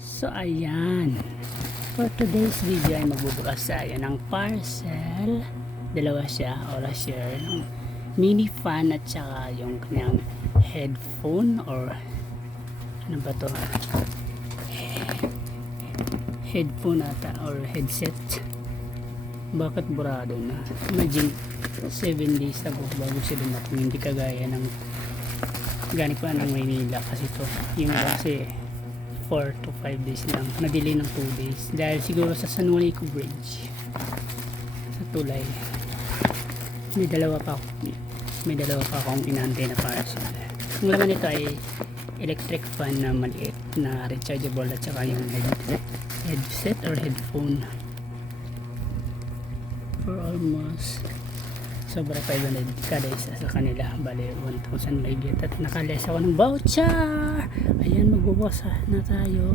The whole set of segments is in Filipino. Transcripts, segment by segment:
So ayan, for today's video ay magbubukas tayo ng parcel. Dalawa siya, oras share ng mini fan at saka yung kanyang headphone or ano ba to, headphone ata or headset. Bakit burado na? Imagine 7 days na po bago sila dumating, hindi kagaya ng galing pa ng Maynila kasi to yung kasi 4 to 5 days lang, na-delay ng 2 days dahil siguro sa San Juanico Bridge sa tulay. May dalawa pa akong inaantay na parcel. Ang laman nito ay electric fan na maliit na rechargeable at saka yung headset or headphone for almost sobra 500 kada isa sa kanila, bali 1,000 legit at nakalesa ako ng voucher. Ayan, magbubukas na tayo,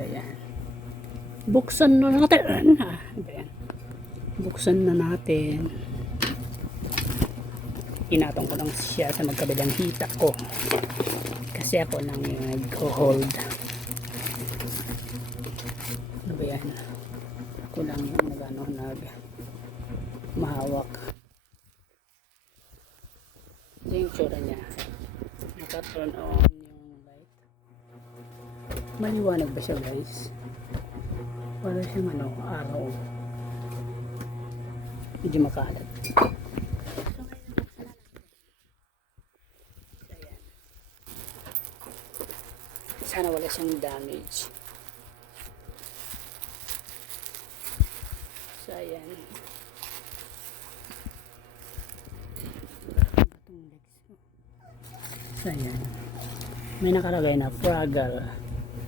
ayan, buksan na natin. Ayan, buksan na natin. Inatong ko lang siya sa magkabilang hita ko kasi ako lang yung nag-hold. Ano ba yan, ako lang yung mahawak. Ito yung tsura niya, naka-turn on yung light. Maliwanag ba siya guys? Para siyang araw, medyo makalat. Sana wala siyang damage. So ayan, so ayan, may nakalagay na Fragile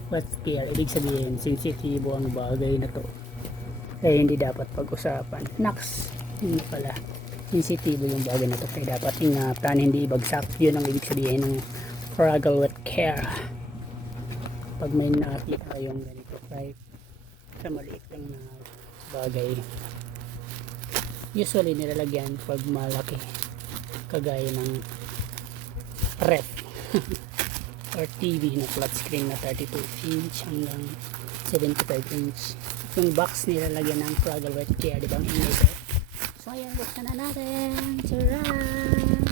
Wet Care. Ibig sabihin sensitibo ang bagay na to kaya hindi dapat pag-usapan. Naks, hindi pala sensitibo yung bagay na to kaya dapat ingatan, hindi ibagsak. Yun ang ibig sabihin ng Fragile Wet Care. Pag may nakakita kayong ganito kahit sa maliit lang na bagay, usually nilalagyan pag malaki, kagaya ng ref or TV na flat screen na 32 inch hanggang 75 inch. Yung box nilalagyan ng Fragile Wet Care, di ba ang ingay ko? So ayan, buksan na natin. Charan!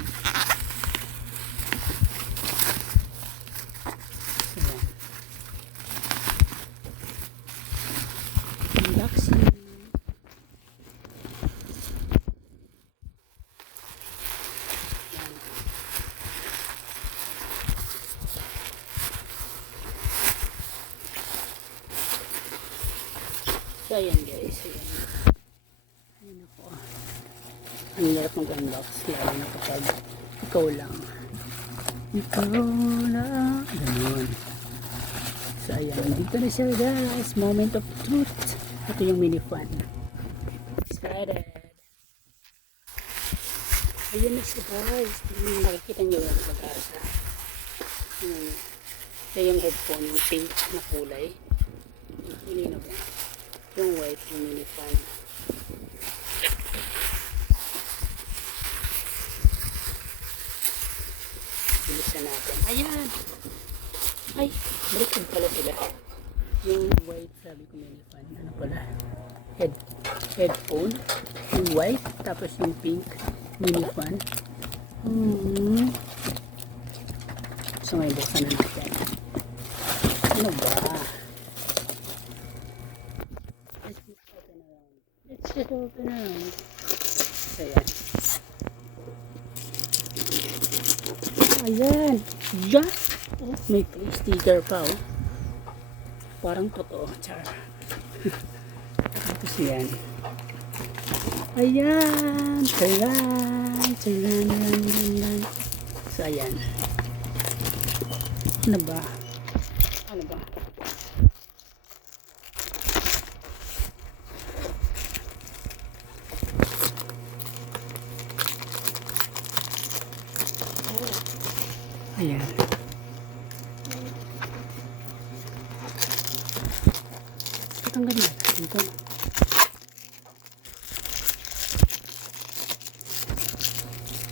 Unboxing. So ayan guys, ayan ako. Ang hirap mag-unbox lalo na kapag ikaw lang ganun. So ayan, dito na siya guys, moment of truth. Ito yung mini fan. Excited. Ayan na siya guys, nakikita nyo yung pag-asa. Ito yung headphone, yung pink na kulay. Hindi na ba? Yung white, yung mini fan. Bilisan natin. Ayan! Ay, baliktad pala sila. Yung white, sabi ko mini fan. Ano pala? Headphone. Yung white, tapos yung pink mini fan. So ngayon, buksan na natin. Ano ba? Let's just open around. So ayan. Ayan. Yeah. Oh, may sticker pa oh. Parang totoo. Char. Tapos yan. Ayan. Charan. So ayan. Ano ba? Ayan. Patanggal natin ito.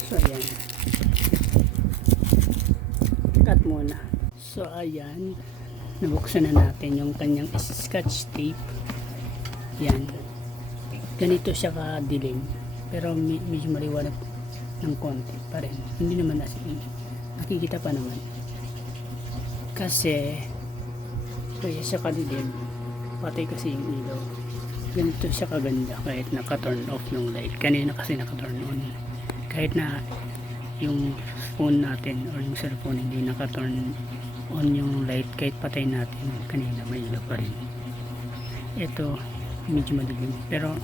So ayan. Cut muna. So ayan, nabuksan na natin yung kanyang scotch tape. Yan, ganito siya kadilim, pero medyo maliwanag ng konti pa rin, hindi naman as in, nakikita pa naman kasi kaya siya kadilim, patay kasi yung ilaw. Ganito siya kaganda kahit naka-turn off yung light. Kanina kasi naka-turn on, kahit na yung phone natin or yung cellphone hindi naka-turn on yung light, kahit patay natin kanina may ilaw pa rin. Ito medyo madilim pero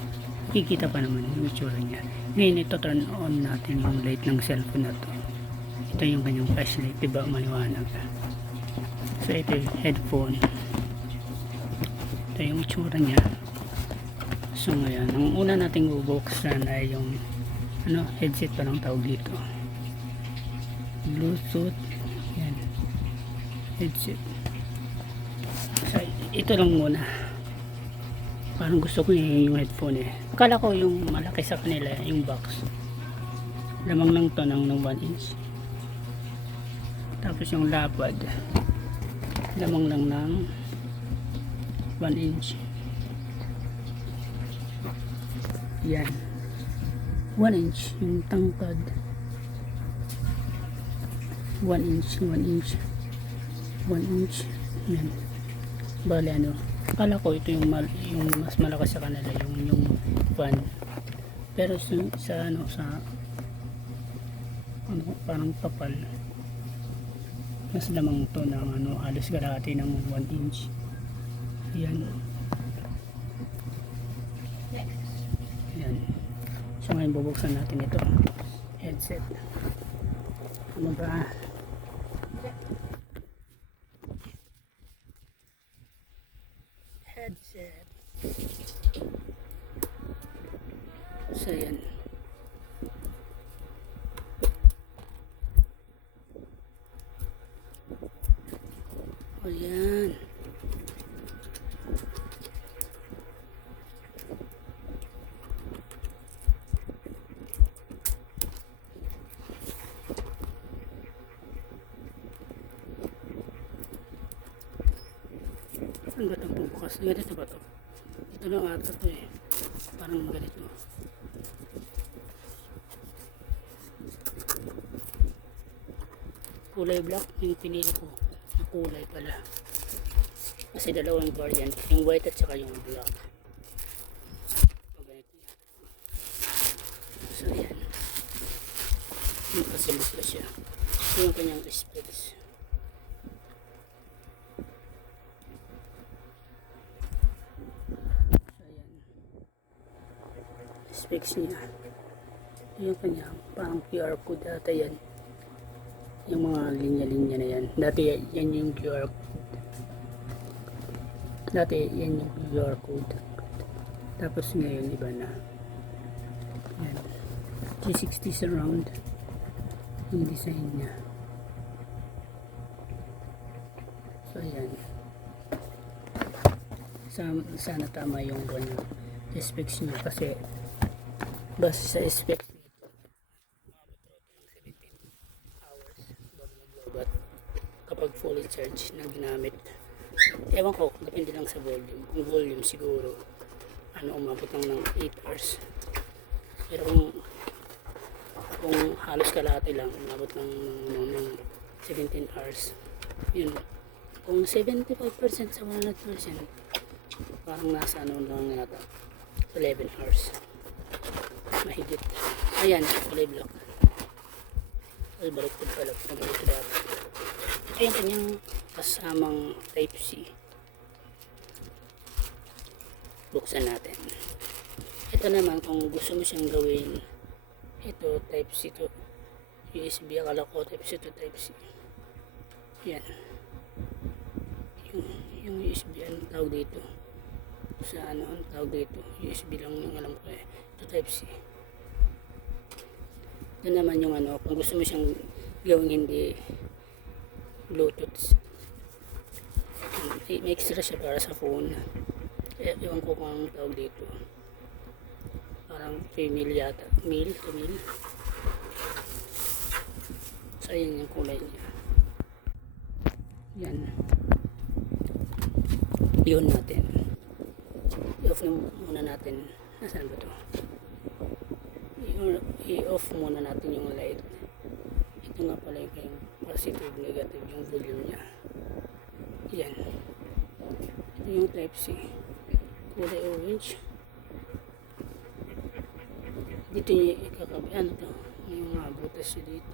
kikita pa naman yung itsura niya. Ngayon ito turn on natin yung light ng cellphone na to. Ito yung kanyang flashlight, diba maliwanag. So ito yung headphone, ito yung itsura niya. So ngayon, ang una nating bubuksan ay yung headset pa lang tawag dito, Bluetooth. Yan, headset. So ito lang muna, parang gusto ko yung headphone akala ko yung malaki sa kanila yung box, lamang lang to ng 1 inch, tapos yung lapad lamang lang ng 1 inch. Yan, 1 inch yung tangkad, 1 inch, 1 inch, 1 inch. Yan, bali akala ko ito yung mas malakas sa kanila yung fan, pero sa parang kapal, mas lamang to ng halos kalahati ng 1 inch. Yan. Yan. So ngayon bubuksan natin ito headset. Ano ba? Headset. So yan. O yan. Ang gatang bubukas. Ganito ba to? Ito lang ata to parang ganito. Kulay black yung pinili ko. Kulay pala. Kasi dalawang variant. Yung white at saka yung black. So ganito yan. So yan. Makasimos na siya. Ito yung kanyang specs. Specs niya, yung kanya parang QR code ata yan, yung mga linya-linya na yan. Dati yan yung QR code, tapos ngayon iba na. Yan, G60 surround yung design niya. So yan, sana tama yung kanya specs niya, kasi base sa specs nito umabot 17 hours bago mag-lobat kapag fully charged na ginamit. Ewan ko, depende lang sa volume. Kung volume siguro umabot lang ng 8 hours, pero kung halos kalahati lang umabot ng 17 hours. Yun, kung 75% sa 100% parang nasa lang yata 11 hours mahigit. Ayan, kulay black. Ay, baliktad pala. Baliktad dapat. Ayan, kanyang kasamang type C. Buksan natin. Ito naman, kung gusto mo siyang gawin, ito type C to USB. Akala ko type C to type C. Yan. Yung USB, anong tawag dito? Sa anong tawag dito? USB lang yung alam ko Ito type C. Ito naman yung kung gusto mo siyang gawin hindi Bluetooth, may extra siya para sa phone. Ewan ko kung anong tawag dito, parang female yata, male to male. So ayan yung kulay niya. Yan, i-on natin. I-off muna natin. Nasaan ba to? I-off muna natin yung light. Ito nga pala yung positive, negative, yung volume nya. Yan. Ito yung type C. Kulay orange. Dito nyo ikakabi. Ano to? May mga butas nyo dito.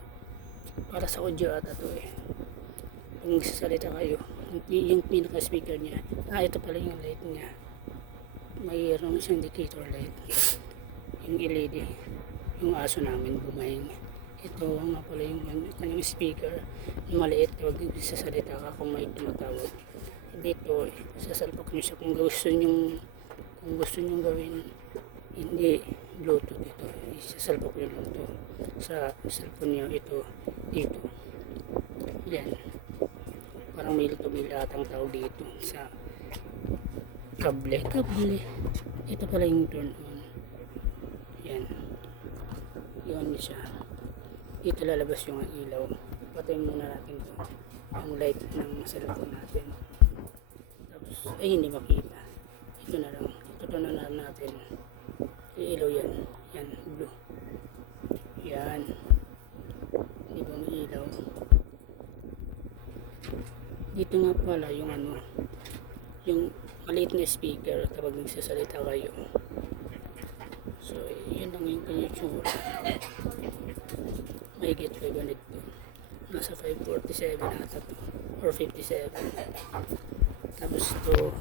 Para sa audio ata to eh. Kung magsasalita kayo, yung pinaka speaker nya. Ito pala yung light nya. Mayroon siyang indicator light. Yung LED. Yung aso namin bumahing. Ito nga pala yung kanyang speaker na maliit. Huwag sasalita ka kung may tumatawag. Dito, sasalpak nyo siya kung gusto nyo gawin hindi Bluetooth ito. Sasalpak nyo lang ito sa cellphone nyo. Ito dito. Yan. Parang may atang tao dito sa kable. Ito pala yung turn on. Yan. Yun siya. Dito lalabas yung ilaw. Patayin muna natin ito. Yung light ng cellphone natin. Tapos, ay hindi makita. Ito na lang. Ito na lang natin. Yung ilaw yan. Yan, blue. Yan. Di ba may ilaw? Dito nga pala yung yung maliit na speaker kapag nagsasalita kayo. So, yun lang yung kanyang tsura. May get 500 to. Nasa 547 ata to. Or 57. Tapos ito,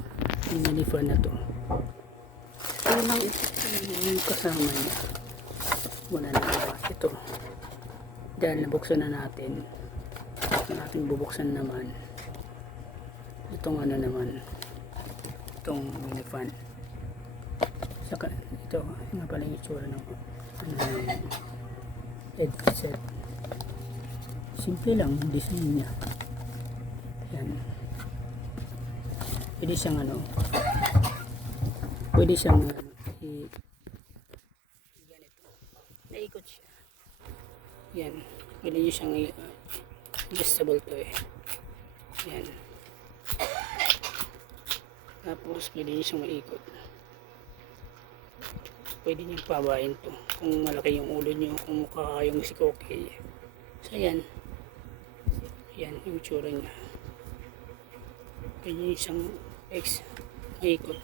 yung manifan na to. Ito lang yung kasama niya. Wala na iba. Ito. Dahil nabuksan na natin. Natin bubuksan naman. Itong naman. Itong minifan. Saka ito nga pala yung itsura ng headset. Simple lang yung design niya. Yan. Pwede siyang ganito. Naikot siya. Yan. Pwede nyo siyang adjustable to eh. Yan. Tapos pwede nyo siyang maikot. Pwede nyo pabain to kung malaki yung ulo nyo, kung mukha kayong si Koki. So yan. Yan yung tsura nya. Pwede nyo siyang maikot.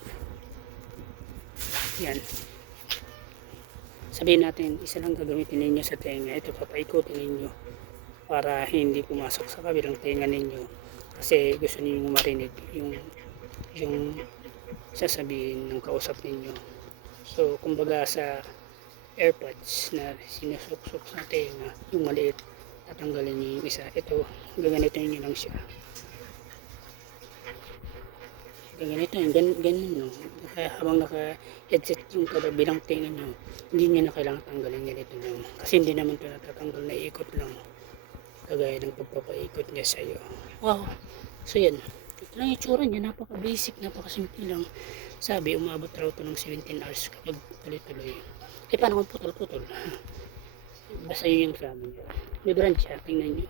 Yan. Sabihin natin, isa lang gagamitin ninyo sa tenga. Ito papaikutin ninyo para hindi pumasok sa kabilang tenga ninyo. Kasi gusto ninyo marinig yung sasabihin ng kausap ninyo. So, kumbaga sa AirPods na sinusuksok sa tenga, yung maliit, tatanggalin nyo yung isa. Ito, gaganitin nyo lang siya. Ganito yun, ganun no. Habang naka-headset yung bilang tenga nyo, hindi nyo na kailangan tanggalin ganito lang. Kasi hindi naman ito natatanggal, na ikot lang. Kagaya ng pagpapaikot niya sa'yo. Wow! So yan, ito lang yung tsura niya, napaka-basic, napaka-simple lang. Sabi, umabot raw ito ng 17 hours kapag tuloy-tuloy. Eh, paano kung putol-putol? Basta yun yung sabi niya. Vibrant siya, tingnan nyo.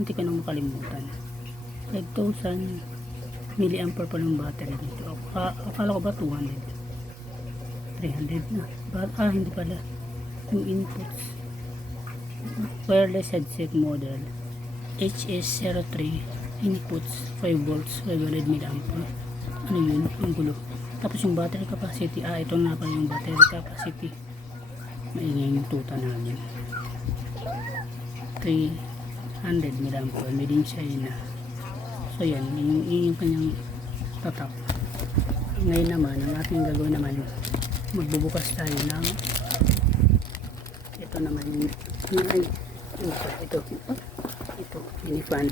Hindi ka nang makalimutan. 5,000 milliampere pa ng battery dito. Akala ko ba 200? 300 na. Hindi pala. Yung inputs. Wireless headset model HS03 inputs 5 volts 500 milliampere. Ano yun? Ang gulo. Tapos yung battery capacity. Ito na pala yung battery capacity. Maingay yung tuta namin. 300 milliampere. Made in China. So yan. Yung kanyang tatak. Ngayon naman, ang ating gagawin naman, magbubukas tayo ng ito naman ito minifan.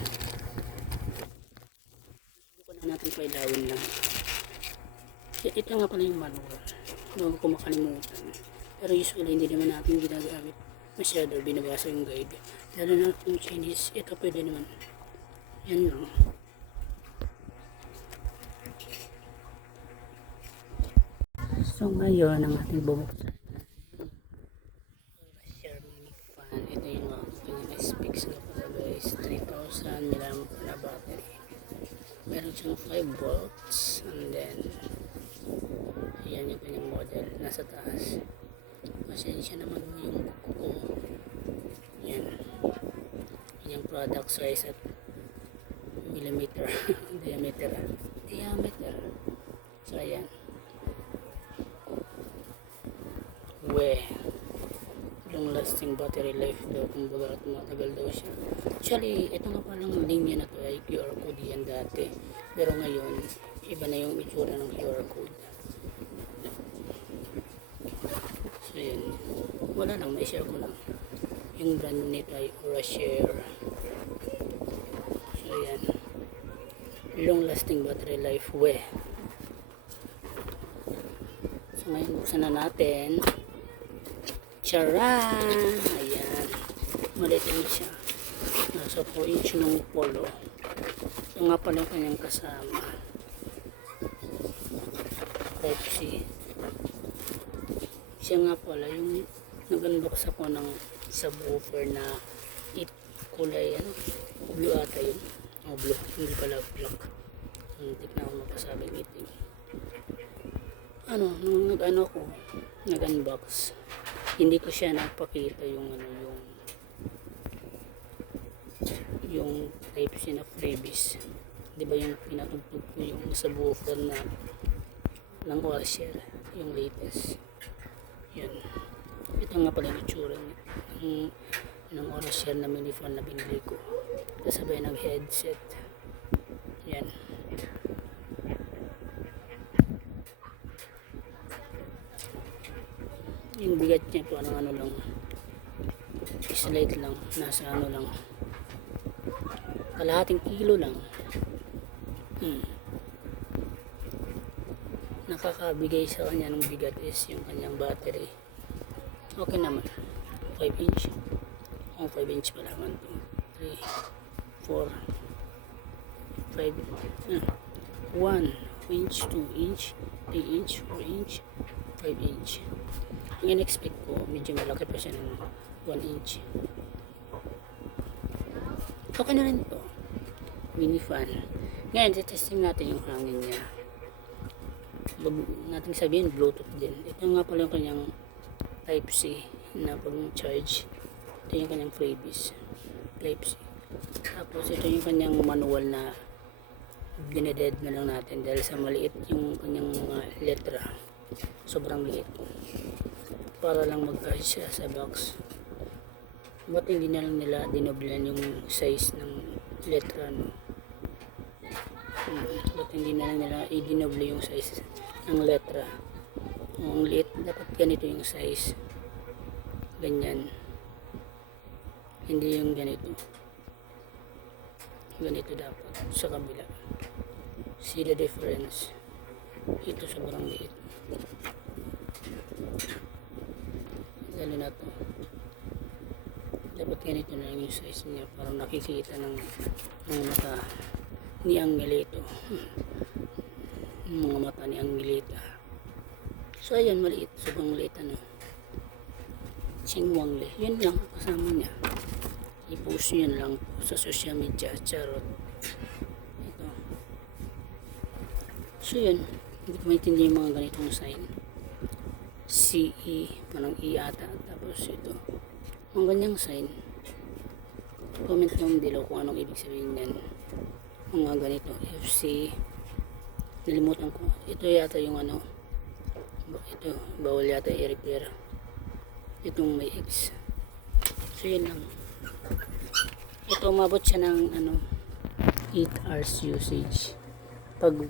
Subukan na natin pailawin lang. Ito nga pala yung manual, bago ko makalimutan. Pero usually hindi naman natin ginagamit masyado, binabasa yung guide. Lalo na kung Chinese, ito pwede naman. Yan lang. So ngayon ang ating bubuksan ito yung kanyang specs na pala guys, 3,000 mAh na battery. Meron siyang 5 volts, and then ayan yung kanyang model nasa taas. Pasensya naman yung kuko. Yan yung product size at millimeter diameter. So ayan, long lasting battery life daw, kumbaga at matagal daw siya. Actually ito nga palang linya na to ay QR code yan dati, pero ngayon iba na yung itsura ng QR code. So yan, wala lang, may share ko lang. Yung brand nito ay Orashare. So yan, long lasting battery life So ngayon buksan na natin. Charan! Ayan, maliit na siya. Nasa 4 inch ng polo. Ito nga pala yung kanyang kasama, Type-C. Siya nga pala yung nag-unbox ako ng subwoofer na kulay blue ata yun. Blue, hindi pala black. Hindi na ako mapasabing itim. Nung nag-unbox, hindi ko siya napakita yung Type-C na freebies. Di ba yung pinatugtog ko yung subwoofer na ng Orashare, yung latest. Yan. Ito nga pala yung itsura ng Orashare na minifan na binili ko. Kasabay ng headset. Yan. Yung bigat niya po lang, slight lang, nasa lang, kalahating kilo lang. Nakakabigay sa kanya ng bigat is yung kanyang battery. Okay naman, 5 inch 5 inch pala, 1, 2, 3, 4, 5, 1 inch, 2 inch, 3 inch, 4 inch, 5 inch. Yung expect ko, medyo malaki pa siya ng 1 inch. Okay na rin to, mini fan. Ngayon, testing natin yung hangin niya. Huwag natin sabihin Bluetooth din. Ito nga pala yung kanyang Type-C na pag-charge. Ito yung kanyang freebies, Type-C. Tapos ito yung kanyang manual na dineded na lang natin dahil sa maliit yung kanyang mga letra. Sobrang liit. Para lang magkasya sa box. Ba't hindi na lang nila dinoblan yung size ng letra, no? Ba't hindi na lang nila i-dinoble yung size ng letra? Ang liit, dapat ganito yung size. Ganyan. Hindi yung ganito. Ganito dapat sa kabila. See the difference? Ito sobrang liit. Lalo na to, dapat ganito na lang yung size niya, parang nakikita ng mata ni Angelito. Mga mata ni Angelita. So ayan, maliit, sobrang maliit. Chingwang le, yun lang kasama niya. I-post nyo lang sa social media. Charot. Ito. So yun, hindi ko maintindihan yung mga ganitong sign. CE, manang E ata. Tapos ito, ang ganyang sign. Comment lang below kung anong ibig sabihin yan. Mga ganito, FC. Nalimutan ko. Ito yata yung ito, bawal yata i-repair. Itong may X. So yun lang. Ito, umabot siya ng 8 hours usage. Pag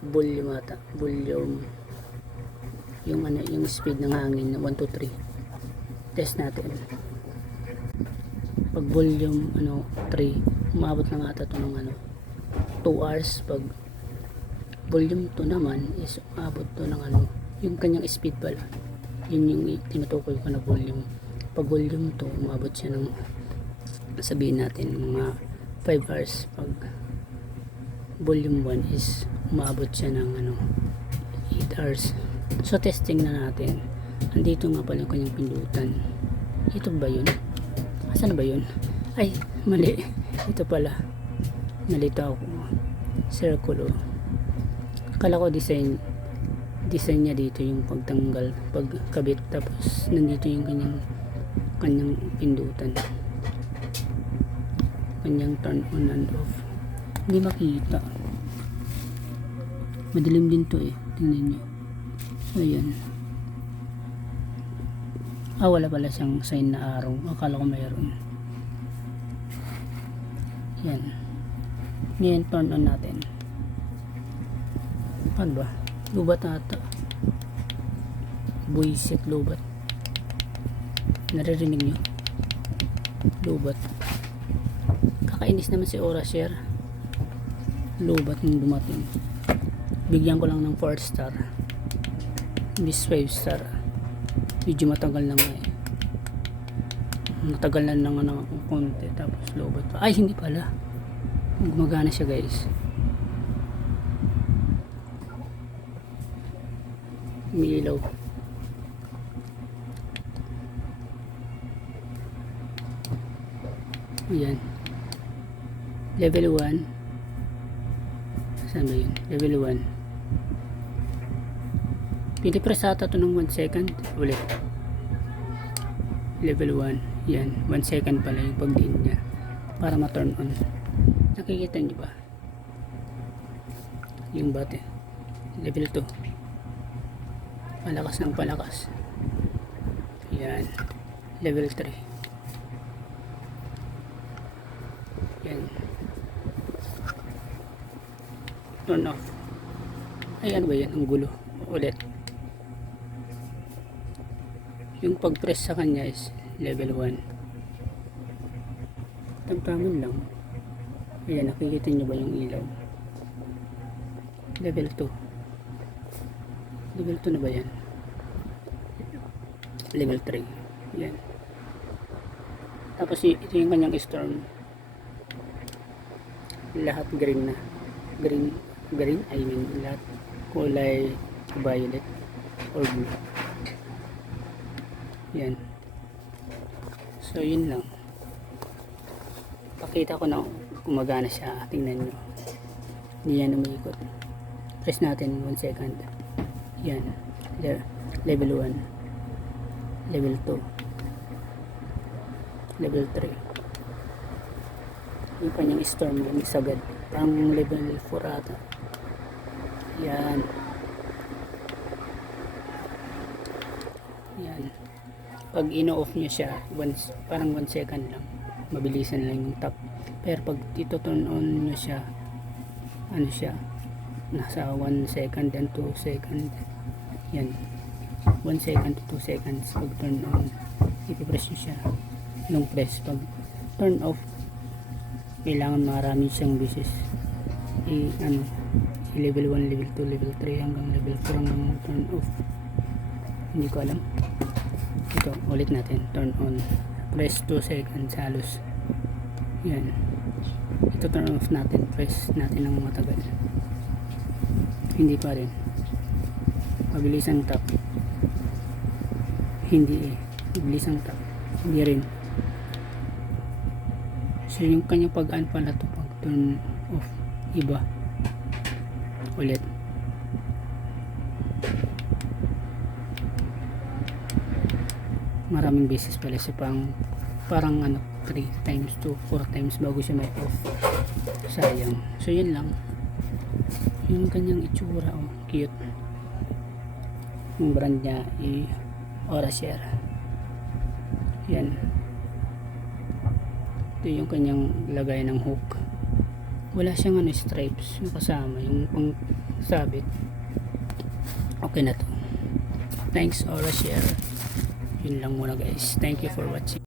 volume ata, volume yung speed ng hangin na 1 to 3. Test natin. Pag volume 3, umabot na ata ito ng 2 hours. Pag volume 2 naman is umabot to ng yung kanyang speed pala. Yun yung tinutukoy ko na volume. Pag volume 2, umabot siya ng, sabihin natin, mga 5 hours. Pag volume 1 is umabot siya ng 8 hours. So testing na natin. Andito nga pala yung kanyang pindutan. Ito ba yun? Asan na ba yun? Ay, mali. Ito pala. Nalito ako. Circle, oh. Akala ko design niya dito yung pagtanggal, pagkabit, tapos nandito yung kanyang pindutan, kanyang turn on and off. Hindi makita, madilim din to eh, tingnan nyo. So yan, wala pala siyang sign na araw, akala ko mayroon. Yan, ngayon turn on natin. Paano ba? Lubat ata. Buisit, lubat. Naririnig nyo? Lubat. Kakainis naman si Orashare. Lubat yung dumating. Bigyan ko lang ng 4 star. Miss 5 star. Medyo matagal na nga eh. Matagal na lang ng konti. Tapos lubat pa. Ay, hindi pala. Gumagana siya guys. Umiilaw. Ayan. Level 1. Saan ba yun? Level 1. Pinipress ata ito ng 1 second. Ulit. Level 1. Yan. 1 second pala yung pagdiin niya. Para ma-turn on. Nakikita niyo ba? Yung bate. Level 2. Palakas ng palakas. Yan. Level 3. Yan. Turn off. Ay, ano ba yan? Ang gulo. Ulit. Yung pag-press sa kanya is level 1. Tamtaman lang. Ayan, nakikita nyo ba yung ilaw? Level 2. Level 2 na ba yan? Level 3. Yan. Tapos ito yung kanyang storm. Lahat green na. Green, I mean, lahat kulay violet or blue. Yan. So, yun lang. Pakita ko na gumagana siya. Tingnan nyo. Hindi yan umiikot. Press natin 1 second. Yan. Level 1. Level 2. Level 3. Yung kanyang storm yung isagad. Parang level 4 ata. Yan. Yan. Pag ino-off nyo siya, parang 1 second lang. Mabilisan lang yung tap. Pero pag ito turn on nyo siya, ano siya, nasa 1 second and 2 second. Yan. 1 second to 2 seconds pag turn on. Ipipress nyo siya. Long press. Pag turn off, kailangan marami siyang beses. Level 1, level 2, level 3 hanggang level 4 hanggang turn off. Hindi ko alam. Ito, ulit natin. Turn on. Press 2 seconds halos. Yan. Ito turn off natin. Press natin ng matagal. Hindi pa rin. Mabilis ang tap. Hindi eh. Mabilis ang tap. Hindi rin. So yung kanyang pag-on pala to pag turn off. Iba. Ulit. Maraming beses pala siya parang 3 times to 4 times bago siya may off. Sayang. So yun lang. Yung kanyang itsura, oh, cute. Yung brand niya Orashare. Yan. Ito yung kanyang lagay ng hook. Wala siyang stripes yung kasama, yung pang sabit. Okay na to. Thanks Orashare. Yun lang muna guys. Thank you for watching.